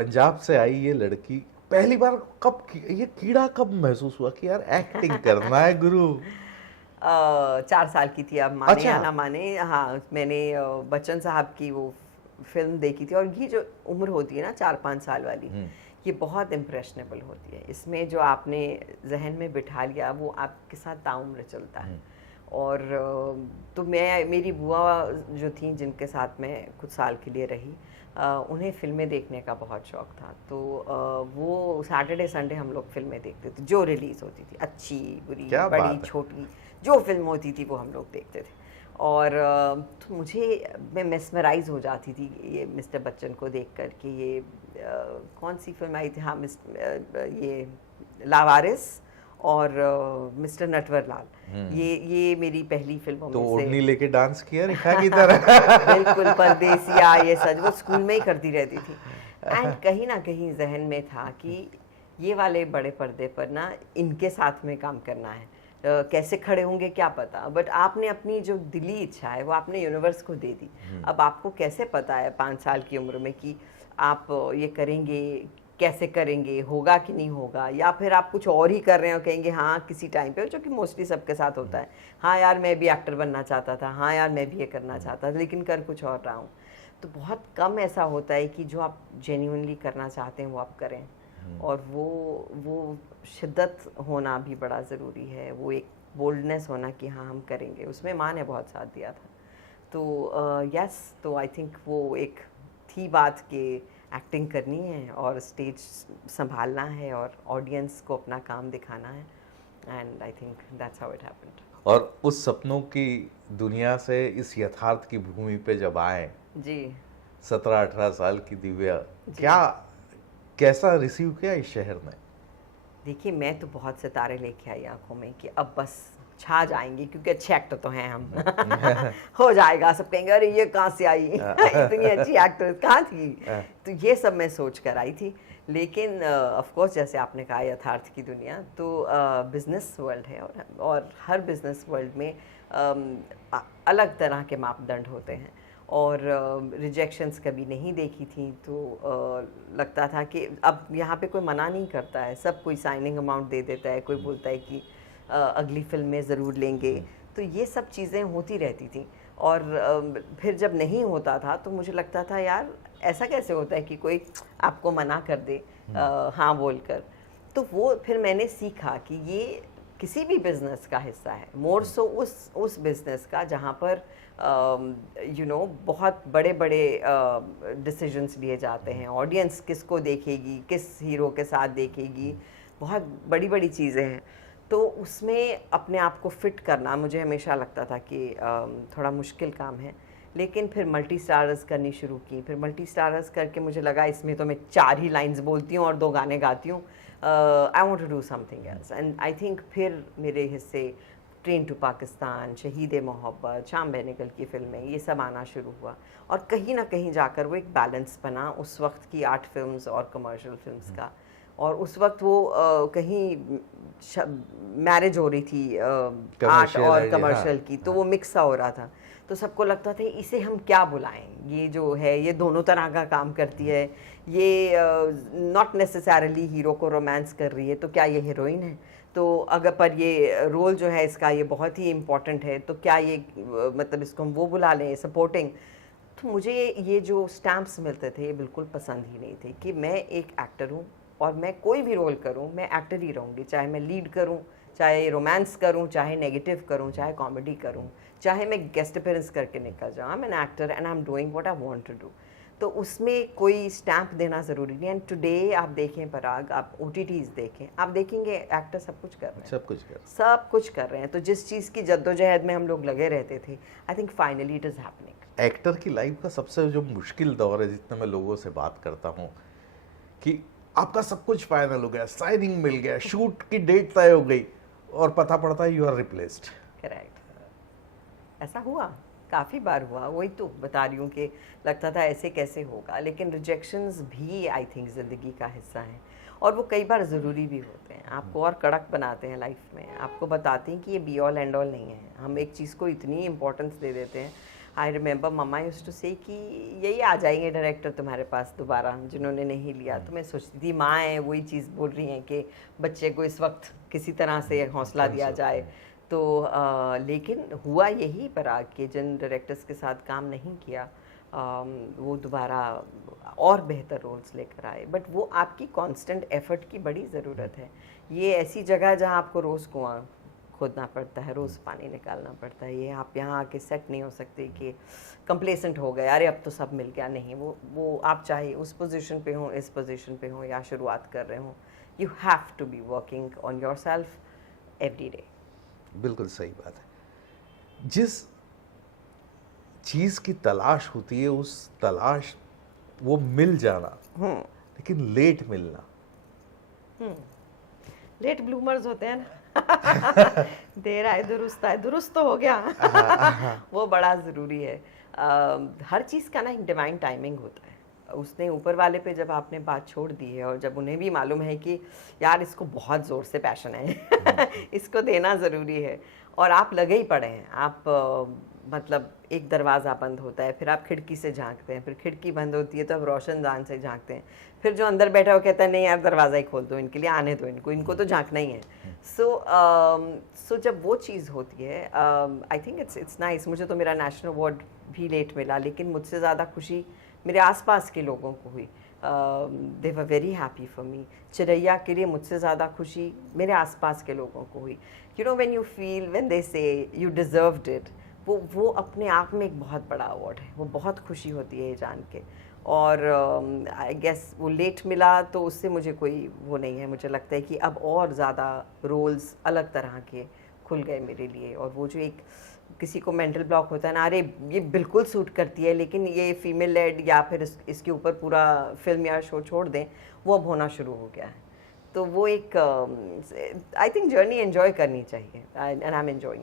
पंजाब से आई ये लड़की, पहली बार कब ये कीड़ा कब महसूस हुआ कि यार एक्टिंग करना है गुरु? 4 साल की थी, अब माने अच्छा। या ना माने। हाँ, मैंने बच्चन साहब की वो फिल्म देखी थी, और ये जो उम्र होती है ना 4-5 साल वाली, ये बहुत इम्प्रेशनेबल होती है। इसमें जो आपने जहन में बिठा लिया वो आपके साथ ताउम्र चलता है। और तो मेरी बुआ जो थी जिनके साथ मैं कुछ साल के लिए रही, उन्हें फिल्में देखने का बहुत शौक़ था। तो वो सैटरडे संडे हम लोग फिल्में देखते थे जो रिलीज़ होती थी, अच्छी बुरी बड़ी छोटी जो फिल्म होती थी वो हम लोग देखते थे। और तो मैं मेस्मराइज़ हो जाती थी ये मिस्टर बच्चन को देख कर कि ये कौन सी फिल्म आई थी, हाँ ये लावारिस और मिस्टर नटवरलाल, ये मेरी पहली फिल्मों में से। तो ओढ़नी लेके डांस किया रेखा की तरह? बिल्कुल, परदेसिया, ये सच वो स्कूल में ही करती रहती थी। एंड कहीं ना कहीं जहन में था कि ये वाले बड़े पर्दे पर ना इनके साथ में काम करना है। कैसे खड़े होंगे क्या पता, बट आपने अपनी जो दिली इच्छा है वो आपने यूनिवर्स को दे दी। अब आपको कैसे पता है 5 साल की उम्र में कि आप ये करेंगे, कैसे करेंगे, होगा कि नहीं होगा, या फिर आप कुछ और ही कर रहे हो, कहेंगे हाँ किसी टाइम पे, जो कि मोस्टली सबके साथ होता है, हाँ यार मैं भी एक्टर बनना चाहता था, हाँ यार मैं भी ये करना चाहता था, लेकिन कर कुछ और रहा हूँ। तो बहुत कम ऐसा होता है कि जो आप जेन्युइनली करना चाहते हैं वो आप करें। और वो शिद्दत होना भी बड़ा ज़रूरी है, वो एक बोल्डनेस होना कि हाँ हम करेंगे। उसमें माँ ने बहुत साथ दिया था। तो यस, तो आई थिंक वो एक थी बात कि एक्टिंग करनी है और स्टेज संभालना है और ऑडियंस को अपना काम दिखाना है, and I think that's how it happened. और उस सपनों की दुनिया से इस यथार्थ की भूमि पे जब आए जी, 17-18 साल की दिव्या, कैसा रिसीव किया इस शहर में? देखिए, मैं तो बहुत सितारे लेके आई आंखों में कि अब बस छा जाएंगे, क्योंकि अच्छे एक्टर तो हैं हम। हो जाएगा, सब कहेंगे अरे ये कहाँ से आई, इतनी अच्छी एक्टर कहाँ थी। तो ये सब मैं सोच कर आई थी। लेकिन ऑफ कोर्स जैसे आपने कहा यथार्थ की दुनिया, तो बिजनेस वर्ल्ड है, और हर बिजनेस वर्ल्ड में अलग तरह के मापदंड होते हैं। और रिजेक्शंस कभी नहीं देखी थी, तो लगता था कि अब यहाँ पे कोई मना नहीं करता है, सब कोई साइनिंग अमाउंट दे देता है, कोई बोलता है कि अगली फिल्म में ज़रूर लेंगे। तो ये सब चीज़ें होती रहती थी। और फिर जब नहीं होता था तो मुझे लगता था यार ऐसा कैसे होता है कि कोई आपको मना कर दे हाँ बोलकर। तो वो फिर मैंने सीखा कि ये किसी भी बिज़नेस का हिस्सा है, मोर सो उस बिज़नेस का जहाँ पर बहुत बड़े बड़े डिसीजंस लिए जाते हैं। ऑडियंस किसको देखेगी, किस हीरो के साथ देखेगी, बहुत बड़ी बड़ी चीज़ें हैं। तो उसमें अपने आप को फिट करना मुझे हमेशा लगता था कि थोड़ा मुश्किल काम है। लेकिन फिर मल्टी स्टारर्स करनी शुरू की। फिर मल्टी स्टारर्स करके मुझे लगा इसमें तो मैं 4 ही लाइंस बोलती हूँ और 2 गाने गाती हूँ। I want to do something else, and I think फिर मेरे हिस्से ट्रेन टू पाकिस्तान, शहीद-ए-मोहब्बत, श्याम बेनेगल की फिल्में, ये सब आना शुरू हुआ। और कहीं ना कहीं जाकर वो एक बैलेंस बना उस वक्त की आर्ट फिल्म्स और कमर्शियल फिल्म्स का। और उस वक्त वो कहीं मैरिज हो रही थी आर्ट और कमर्शियल की, तो वो मिक्स सा हो रहा था। तो सबको लगता था इसे हम क्या बुलाएं, ये जो है ये दोनों तरह का काम करती है, ये नॉट नेसेसरली हीरो को रोमांस कर रही है, तो क्या ये हीरोइन है? तो अगर पर ये रोल जो है इसका ये बहुत ही इम्पोर्टेंट है, तो क्या ये मतलब इसको हम वो बुला लें सपोर्टिंग? तो मुझे ये जो स्टैम्प्स मिलते थे ये बिल्कुल पसंद ही नहीं थे कि मैं एक एक्टर हूँ और मैं कोई भी रोल करूँ मैं एक्टर ही रहूँगी, चाहे मैं लीड करूँ, चाहे रोमांस करूँ, चाहे नेगेटिव करूँ, चाहे कॉमेडी करूँ, चाहे मैं गेस्ट अपीयरेंस करके निकल जाऊँ। I am an actor and I am doing what I want to do. तो उसमें कोई स्टैंप देना ज़रूरी नहीं है। एंड टुडे आप देखें पराग, आप OTTs देखें, आप देखेंगे एक्टर सब कुछ कर रहे हैं, सब कुछ कर रहे हैं। तो जिस चीज़ की जद्दोजहद में हम लोग लगे रहते थे, I think finally it is happening. Actor की लाइफ का सबसे जो मुश्किल दौर है, जितना मैं लोगों से बात करता हूँ, कि आपका सब कुछ फाइनल हो गया, साइनिंग मिल गया, शूट की डेट तय हो गई और पता पड़ता है यू आर रिप्लेस्ड। करेक्ट, ऐसा हुआ, काफ़ी बार हुआ। वही तो बता रही हूँ कि लगता था ऐसे कैसे होगा। लेकिन रिजेक्शंस भी आई थिंक ज़िंदगी का हिस्सा हैं, और वो कई बार ज़रूरी भी होते हैं। आपको और कड़क बनाते हैं लाइफ में, आपको बताते हैं कि ये बी ऑल एंड ऑल नहीं है। हम एक चीज़ को इतनी इम्पोर्टेंस दे देते हैं। I remember mamma used to say कि यही आ जाएंगे डायरेक्टर तुम्हारे पास दोबारा जिन्होंने नहीं लिया। तो मैं सोचती थी माँ है वही चीज़ बोल रही हैं कि बच्चे को इस वक्त किसी तरह से हौसला दिया जाए। तो लेकिन हुआ यही पर आके जिन डायरेक्टर्स के साथ काम नहीं किया वो दोबारा और बेहतर रोल्स लेकर आए। बट वो आपकी कांस्टेंट एफर्ट की बड़ी ज़रूरत है। ये ऐसी जगह है जहाँ आपको रोज़ कुआं खोदना पड़ता है, रोज़ पानी निकालना पड़ता है। ये आप यहाँ आके सेट नहीं हो सकते कि कंप्लेसेंट हो गए, अरे अब तो सब मिल गया। नहीं, वो आप चाहे उस पोजीशन पे हो, इस पोजीशन पे हो या शुरुआत कर रहे हो, you have to be working on yourself every day. बिल्कुल सही बात है। जिस चीज़ की तलाश होती है उस तलाश वो मिल जाना, लेकिन लेट मिलना, लेट ब्लूमर्स होते हैं ना देर आए दुरुस्त आए, दुरुस्त तो हो गया वो बड़ा ज़रूरी है। हर चीज़ का ना एक डिवाइन टाइमिंग होता है। उसने ऊपर वाले पे जब आपने बात छोड़ दी है और जब उन्हें भी मालूम है कि यार इसको बहुत ज़ोर से पैशन है इसको देना ज़रूरी है, और आप लगे ही पड़े हैं। आप मतलब एक दरवाज़ा बंद होता है, फिर आप खिड़की से झांकते हैं, फिर खिड़की बंद होती है तो आप रोशनदान से झांकते हैं, फिर जो अंदर बैठा वो कहता है नहीं यार दरवाज़ा ही खोल दो, इनके लिए आने दो, इनको तो झांकना ही है। सो जब वो चीज़ होती है आई थिंक इट्स नाइस। मुझे तो मेरा नेशनल अवार्ड भी लेट मिला, लेकिन मुझसे ज़्यादा खुशी मेरे आसपास के लोगों को हुई। They were very happy for me. चिरैया के लिए मुझसे ज़्यादा खुशी मेरे आसपास के लोगों को हुई। You know when you feel when they से यू डिज़र्व्ड इट, वो अपने आप में एक बहुत बड़ा अवार्ड है। वो बहुत खुशी होती है ये जान के। और आई गेस वो लेट मिला तो उससे मुझे कोई वो नहीं है। मुझे लगता है कि अब और ज़्यादा रोल्स अलग तरह के खुल गए मेरे लिए, और वो जो एक किसी को मेंटल ब्लॉक होता है ना, अरे ये बिल्कुल सूट करती है लेकिन ये फीमेल लेड या फिर इसके ऊपर पूरा फिल्म या शो छोड़ दें, वो अब होना शुरू हो गया है। तो वो एक आई थिंक जर्नी एंजॉय करनी चाहिए, एंड आई एम एंजॉइंग